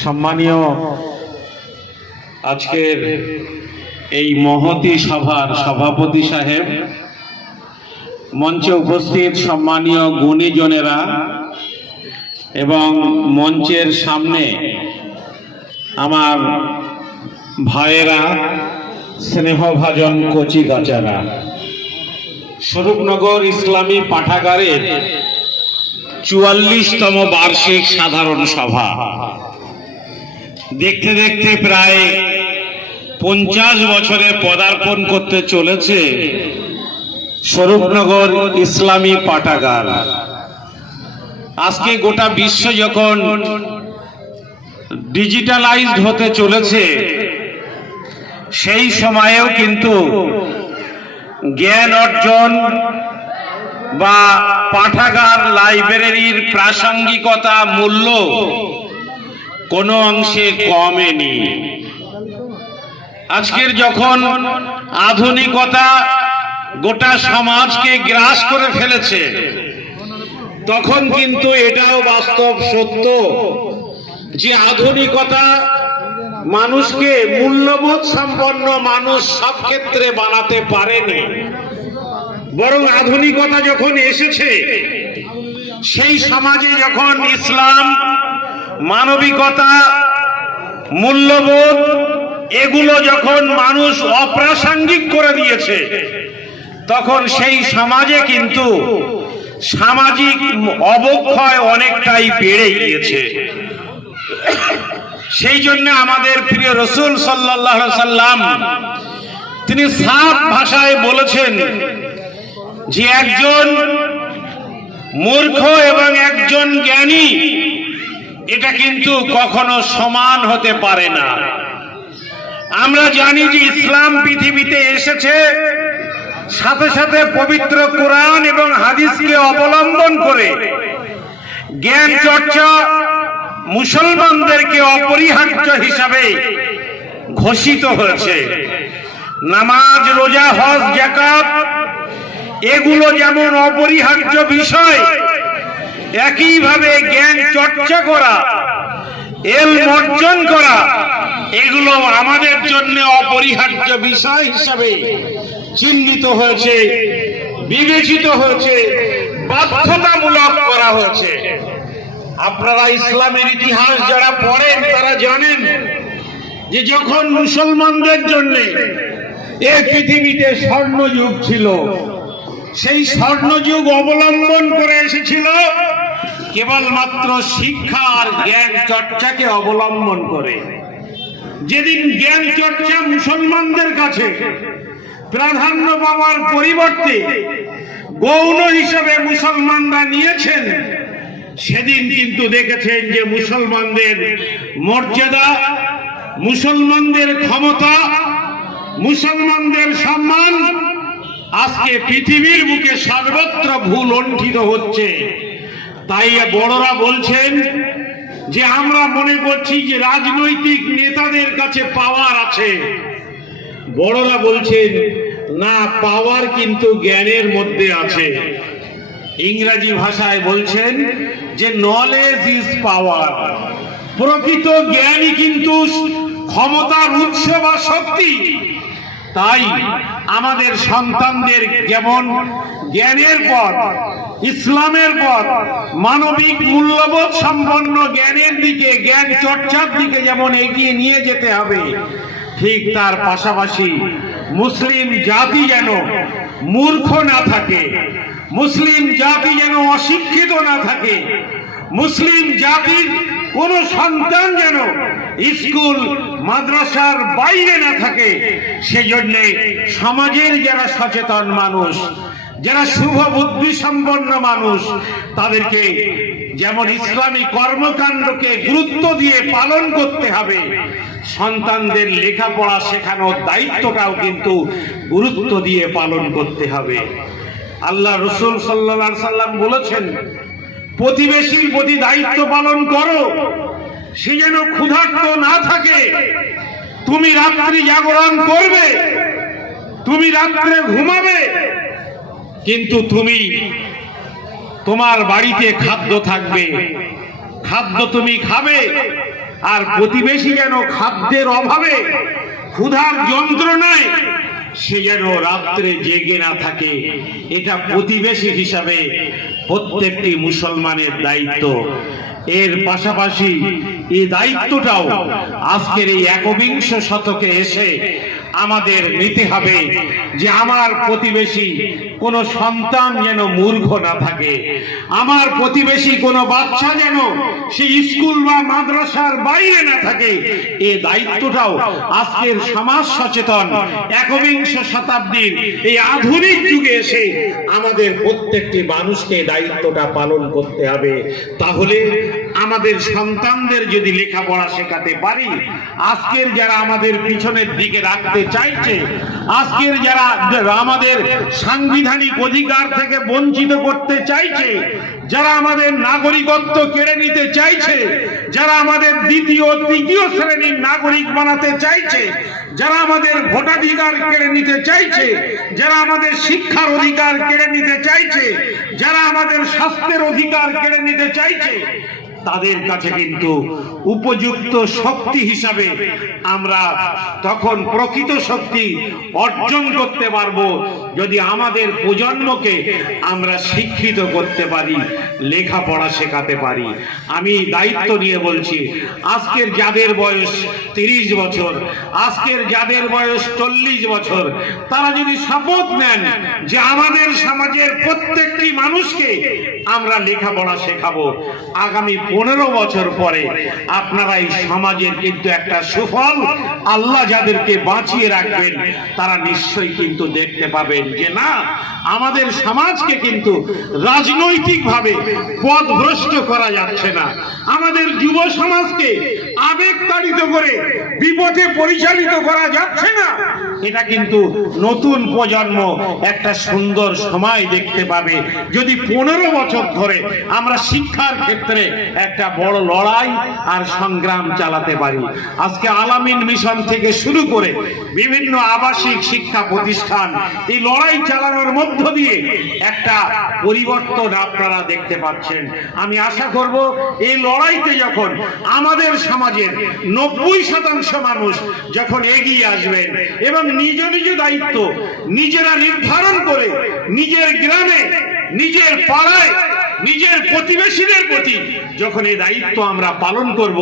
সম্মানীয় আজকের এই মহতী সভার সভাপতি সাহেব, মঞ্চে উপস্থিত সম্মানীয় গুণীজনেরা এবং মঞ্চের সামনে আমার ভাইয়েরা, স্নেহভাজন কচিকাচারা, স্বরূপনগর ইসলামী পাঠাগারের ৪৪তম বার্ষিক সাধারণ সভা দেখতে দেখতে প্রায় ৫০ বছরে পদার্পণ করতে চলেছে স্বরূপনগর ইসলামী পাঠাগার। আজকে গোটা বিশ্ব যখন ডিজিটালাইজড হতে চলেছে, সেই সময়েও কিন্তু জ্ঞান অর্জন বা পাঠাগার লাইব্রেরির প্রাসঙ্গিকতা, মূল্য কোনো অংশে কমেনি। আজকের যখন আধুনিকতা গোটা সমাজকে গ্রাস করে ফেলেছে, তখন কিন্তু এটাও বাস্তব সত্য যে আধুনিকতা মানুষকে মূল্যবোধ সম্পন্ন মানুষ সব ক্ষেত্রে বানাতে পারেনি। বরং আধুনিকতা যখন এসেছে, সেই সমাজে যখন ইসলাম, মানবিকতা, মূল্যবোধ এগুলো যখন মানুষ অপ্রাসঙ্গিক করে দিয়েছে, তখন সেই সমাজে কিন্তু সামাজিক অবক্ষয় অনেকটাই বেড়ে গিয়েছে। সেই জন্য আমাদের প্রিয় রাসূল সাল্লাল্লাহু আলাইহি সাল্লাম তিনি সাফ ভাষায় বলেছেন যে একজন মূর্খ এবং একজন জ্ঞানী এটা কিন্তু কখনো সমান হতে পারে না। আমরা জানি যে ইসলাম পৃথিবীতে এসেছে সাথে সাথে পবিত্র কোরআন এবং হাদিসকে অবলম্বন করে জ্ঞান চর্চা মুসলমানদেরকে অপরিহার্য হিসাবে ঘোষিত হয়েছে। নামাজ, রোজা, হজ, যাকাত এগুলো যেমন অপরিহার্য বিষয়, একইভাবে জ্ঞান চর্চা করা, ইলম অর্জন করা এগুলো আমাদের জন্য অপরিহার্য বিষয় হিসাবে চিহ্নিত হয়েছে, বিবেচিত হয়েছে, বাধ্যতামূলক করা হয়েছে। আপনারা ইসলামের ইতিহাস যারা পড়েন তারা জানেন যে যখন মুসলমানদের জন্য এই পৃথিবীতে স্বর্ণযুগ ছিল, সেই স্বর্ণযুগ অবলম্বন করে এসেছিল কেবলমাত্র শিক্ষা আর জ্ঞান চর্চাকে অবলম্বন করে। যেদিন জ্ঞান চর্চা মুসলমানদের কাছে প্রাধান্য পাওয়ার পরিবর্তে গৌণ হিসেবে মুসলমানরা নিয়েছেন, সেদিন কিন্তু দেখেছেন যে মুসলমানদের মর্যাদা, মুসলমানদের ক্ষমতা, মুসলমানদের সম্মান আজকে পৃথিবীর বুকে সর্বত্র ভূলুণ্ঠিত হচ্ছে। তাই বড়রা বলছেন যে আমরা মনে করছি যে রাজনৈতিক নেতাদের কাছে পাওয়ার আছে। বড়রা বলছেন না, পাওয়ার কিন্তু জ্ঞানের মধ্যে আছে। ইংরেজি ভাষায় বলছেন যে নলেজ ইজ পাওয়ার। প্রকৃত জ্ঞানই কিন্তু ক্ষমতার উৎস বা শক্তি। তাই আমাদের সন্তানদের যেমন জ্ঞানের পথ, ইসলামের পথ, মানবিক মূল্যবোধ সম্পন্ন জ্ঞানের দিকে, জ্ঞান চর্চার দিকে যেমন এগিয়ে নিয়ে যেতে হবে, ঠিক তার পাশাপাশি মুসলিম জাতি যেন মূর্খ না থাকে, মুসলিম জাতি যেন অশিক্ষিত না থাকে, মুসলিম জাতির কোন সন্তান যেন স্কুল মাদ্রাসার বাইরে না থাকে, সেজন্য সমাজের যারা সচেতন মানুষ, যারা শুভ বুদ্ধি সম্পন্ন মানুষ, তাদেরকে যেমন ইসলামী কর্মকাণ্ডকে গুরুত্ব দিয়ে পালন করতে হবে, সন্তানদের লেখাপড়া শেখানোর দায়িত্বটাও কিন্তু গুরুত্ব দিয়ে পালন করতে হবে। আল্লাহ রাসূল সাল্লাল্লাহু আলাইহি সাল্লাম বলেছেন, প্রতিবেশীর প্রতি দায়িত্ব পালন করো, সে যেন ক্ষুধার্ত না থাকে। তুমি রাত্রি জাগরণ করবে, তুমি রাত্রে ঘুমাবে, কিন্তু তুমি তোমার বাড়িতে খাদ্য থাকবে, খাদ্য তুমি খাবে, আর প্রতিবেশী যেন খাদ্যের অভাবে ক্ষুধার যন্ত্রণায় সে যেন রাত্রে জেগে না থাকে। এটা প্রতিবেশী হিসাবে প্রত্যেকটি মুসলমানের দায়িত্ব। এর পাশাপাশি এই দায়িত্বটাও আজকের এই একবিংশ শতকে এসে আমাদের নিতে হবে যে আমার প্রতিবেশী কোনো সন্তান যেন মূর্খ না থাকে, আমার প্রতিবেশী কোনো বাচ্চা যেন সে স্কুল বা মাদ্রাসার বাইরে না থাকে। এই দায়িত্বটাও আজকের সমাজ সচেতন একবিংশ শতাব্দীর এই আধুনিক যুগে এসে আমাদের প্রত্যেকটি মানুষকে দায়িত্বটা পালন করতে হবে। তাহলে আমাদের সন্তানদের যদি লেখাপড়া শেখাতে পারি, আজকের যারা আমাদের পিছনের দিকে রাখতে চাইছে, আজকের যারা আমাদের সাংবিধানিক অধিকার থেকে বঞ্চিত করতে চাইছে, যারা আমাদের নাগরিকত্ব কেড়ে নিতে চাইছে, যারা আমাদের দ্বিতীয় তৃতীয় শ্রেণীর নাগরিক বানাতে চাইছে, যারা আমাদের ভোটাধিকার কেড়ে নিতে চাইছে, যারা আমাদের শিক্ষার অধিকার কেড়ে নিতে চাইছে, যারা আমাদের স্বাস্থ্যের অধিকার কেড়ে নিতে চাইছে, তাদের কাছে কিন্তু উপযুক্ত শক্তি হিসাবে আমরা তখন প্রকৃত শক্তি অর্জন করতে পারবো যদি আমাদের প্রজন্মকে আমরা শিক্ষিত করতে পারি, লেখাপড়া শেখাতে পারি। আমি দায়িত্ব নিয়ে বলছি, আজকের যাদের বয়স 30 বছর, আজকের যাদের বয়স 40 বছর, তারা যদি শপথ নেন যে আমাদের সমাজের প্রত্যেকটি মানুষকে আমরা লেখাপড়া শেখাবো, আগামী 15 বছর পরে আপনারা এই সমাজের কিন্তু একটা সুফল আল্লাহ যাদেরকে বাঁচিয়ে রাখবেন তারা নিশ্চয়ই কিন্তু দেখতে পাবেন যে না, আমাদের সমাজকে কিন্তু রাজনৈতিকভাবে পথভ্রষ্ট করা যাচ্ছে না, আমাদের যুব সমাজকে আবেগতাড়িত করে বিপথে পরিচালিত করা যাচ্ছে না। এটা কিন্তু নতুন প্রজন্ম একটা সুন্দর সময় দেখতে পাবে যদি 15 বছর ধরে আমরা শিক্ষার ক্ষেত্রে একটা বড় লড়াই আর সংগ্রাম চালাতে পারি। আজকে আলামিন মিশন থেকে শুরু করে বিভিন্ন আবাসিক শিক্ষা প্রতিষ্ঠান এই লড়াই চালানোর মধ্য দিয়ে একটা পরিবর্তন আপনারা দেখতে পাচ্ছেন। আমি আশা করব এই লড়াইতে যখন আমাদের সমাজের 90% মানুষ যখন এগিয়ে আসবেন এবং নিজ নিজ দায়িত্ব নিজেরা নির্ধারণ করে নিজের গ্রামে, নিজের পাড়ায়, নিজের প্রতিবেশীদের প্রতি যখন এই দায়িত্ব আমরা পালন করব,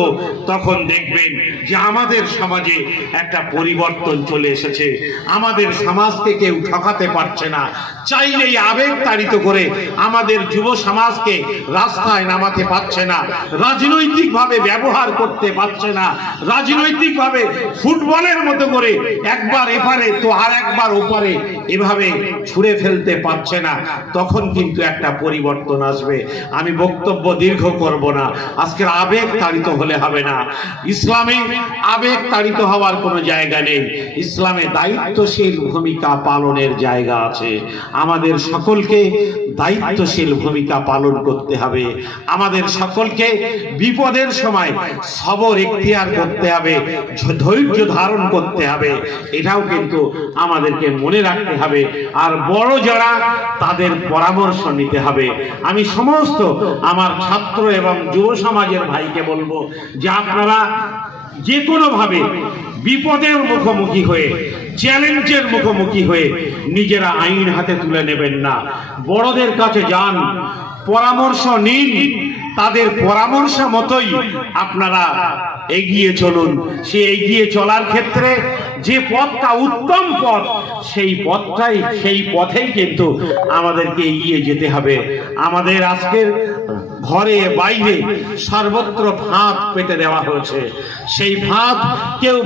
তখন দেখবেন যে আমাদের সমাজে একটা পরিবর্তন চলে এসেছে। আমাদের সমাজকে কেউ ঠকাতে পারছে না, চাইলেই আবেগ তাড়িত করে আমাদের যুব সমাজকে রাস্তায় নামাতে পারছে না, রাজনৈতিকভাবে ব্যবহার করতে পারছে না, রাজনৈতিকভাবে ফুটবলের মতো করে একবার এপারে তো আর একবার ওপারে এভাবে ছুঁড়ে ফেলতে পারছে না। তখন কিন্তু একটা পরিবর্তন আসবে। আমি বক্তব্য দীর্ঘ করব না, আজকের আবেগ তাড়িত হলে হবে না। ইসলামে আবেগ তাড়িত হওয়ার কোনো জায়গা নেই, ইসলামে দায়িত্বশীল ভূমিকা পালনের জায়গা আছে। আমাদের সকলকে দায়িত্বশীল ভূমিকা পালন করতে হবে, আমাদের সকলকে বিপদের সময় সবর এখতিয়ার করতে হবে, ধৈর্য ধারণ করতে হবে, এটাও কিন্তু আমাদেরকে মনে রাখতে হবে। আর বড় যারা তাদের পরামর্শ নিতে হবে। আমি সমস্ত আমার ছাত্র এবং যুব সমাজের ভাইকে বলবো যে আপনারা যে কোনো ভাবে বিপদের মুখোমুখি হয়ে, চ্যালেঞ্জের মুখোমুখি হয়ে নিজেরা আইন হাতে তুলে নেবেন না। বড়দের কাছে যান, পরামর্শ নিন, তাদের পরামর্শ মতোই আপনারা এগিয়ে চলুন। সে এগিয়ে চলার ক্ষেত্রে যে পথটা উত্তম পথ, সেই পথেই কিন্তু আমাদেরকে এগিয়ে যেতে হবে। আমাদের আজকের ঘরে বাইরে সর্বত্র ফাঁদ পেতে দেওয়া হয়েছে, সেই ফাঁদ কেউ